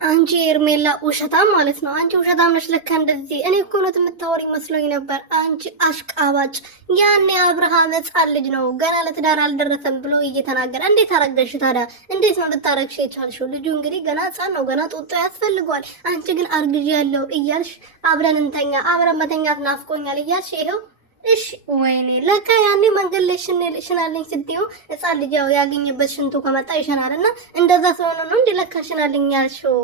አንቺ ኤርሜላ ውሸታም ማለት ነው። አንቺ ውሸታም ነሽ ለካ እንደዚህ። እኔ እኮ እውነት የምታወሪ መስሎኝ ነበር። አንቺ አሽቃባጭ። ያኔ አብርሃም ሕፃን ልጅ ነው ገና ለትዳር አልደረሰም ብሎ እየተናገረ እንዴት አረገሽ ታዲያ? እንዴት ነው ልታረግሽ የቻልሽው? ልጁ እንግዲህ ገና ሕፃን ነው፣ ገና ጡጦ ያስፈልገዋል። አንቺ ግን አርግዤ ያለው እያልሽ አብረን እንተኛ፣ አብረን መተኛት ናፍቆኛል እያልሽ ይኸው እሺ ወይኔ ለካ ያኔ መንገድ ላይ ሽናለኝ ስትዩ ሕፃን ልጅ ያው ያገኘበት ሽንቱ ከመጣ ይሸናልና እንደዛ ስለሆነ ነው እንዴ ለካ ሽናለኝ ያልሽው?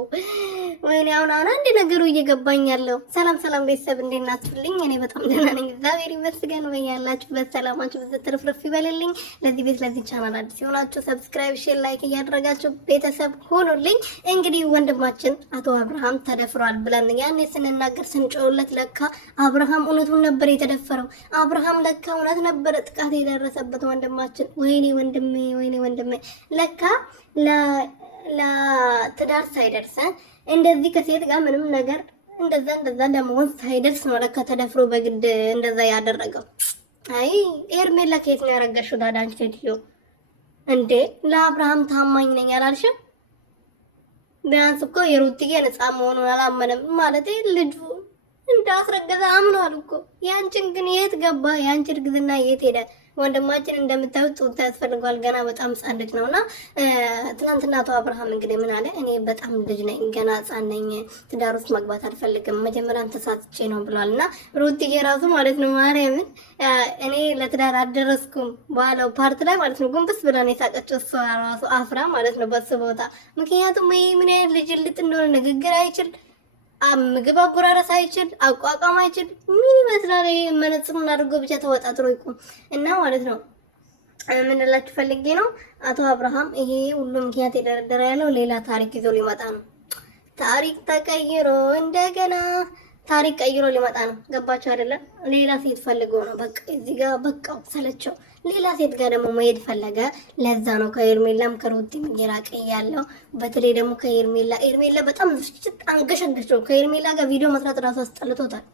ወይኔ አሁን አንድ ነገሩ እየገባኝ ያለው። ሰላም ሰላም ቤተሰብ እንዴት ናችሁልኝ? እኔ በጣም ደህና ነኝ እግዚአብሔር ይመስገን። በያላችሁበት ሰላማችሁ ብዙ ትርፍርፍ ይበልልኝ። ለዚህ ቤት ለዚህ ቻናል አዲስ የሆናችሁ ሰብስክራይብ፣ ሼር፣ ላይክ እያደረጋችሁ ቤተሰብ ሆኑልኝ። እንግዲህ ወንድማችን አቶ አብርሃም ተደፍሯል ብለን ያኔ ስንናገር ስንጮህለት ለካ አብርሃም እውነቱን ነበር የተደፈረው። አብርሃም ለካ እውነት ነበረ ጥቃት የደረሰበት ወንድማችን። ወይኔ ወንድሜ፣ ወይኔ ወንድሜ ለካ ለትዳር ሳይደርስ እንደዚህ ከሴት ጋር ምንም ነገር እንደዛ ለመሆን ሳይደርስ ነው ለካ ተደፍሮ በግድ እንደዛ ያደረገው። አይ ኤርሜላ ከየት ነው ያረጋሽው ታዲያ አንቺ ሴትዮ እንዴ? ለአብርሃም ታማኝ ነኝ አላልሽም? ቢያንስ እኮ የሩትዬ ነፃ መሆኑን አላመነም ማለት ልጁ እንዳስረገዘ አምኗል እኮ። ያንቺን ግን የት ገባ? ያንቺ እርግዝና የት ሄደ? ወንድማችን እንደምታዩት ጡት ያስፈልገዋል ገና በጣም ሕፃን ልጅ ነውና ትናንትና አቶ አብርሃም እንግዲህ ምን አለ? እኔ በጣም ልጅ ነኝ ገና ሕፃን ነኝ፣ ትዳር ውስጥ መግባት አልፈልግም፣ መጀመሪያም ተሳትቼ ነው ብሏልና ሩትዬ ራሱ ማለት ነው ማርያምን እኔ ለትዳር አልደረስኩም ባለው ፓርት ላይ ማለት ነው ጉንብስ ብላ ነው የሳቀችው እሷ ራሱ አፍራ ማለት ነው በሱ ቦታ። ምክንያቱም ይሄ ምን ያህል ልጅ ልጥ እንደሆነ ንግግር አይችል፣ ምግብ አጎራረስ አይችል፣ አቋቋም አይችል። ምን ይመስላል? መነጽሩን አድርጎ ብቻ ተወጣጥሮ ይቆም እና ማለት ነው። ምን እላችሁ ፈልጌ ነው አቶ አብርሃም ይሄ ሁሉ ምክንያት የደረደረ ያለው ሌላ ታሪክ ይዞ ሊመጣ ነው። ታሪክ ተቀይሮ እንደገና ታሪክ ቀይሮ ሊመጣ ነው። ገባችሁ አይደለም? ሌላ ሴት ፈልጎ ነው በቃ እዚህ ጋር በቃው ሰለቸው። ሌላ ሴት ጋር ደግሞ መሄድ ፈለገ። ለዛ ነው ከኤርሜላም ከሩቲም እየራቀ ያለው። በተለይ ደግሞ ከኤርሜላ በጣም አንገሸገሸው። ከኤርሜላ ጋር ቪዲዮ መስራት ራሱ አስጠልቶታል።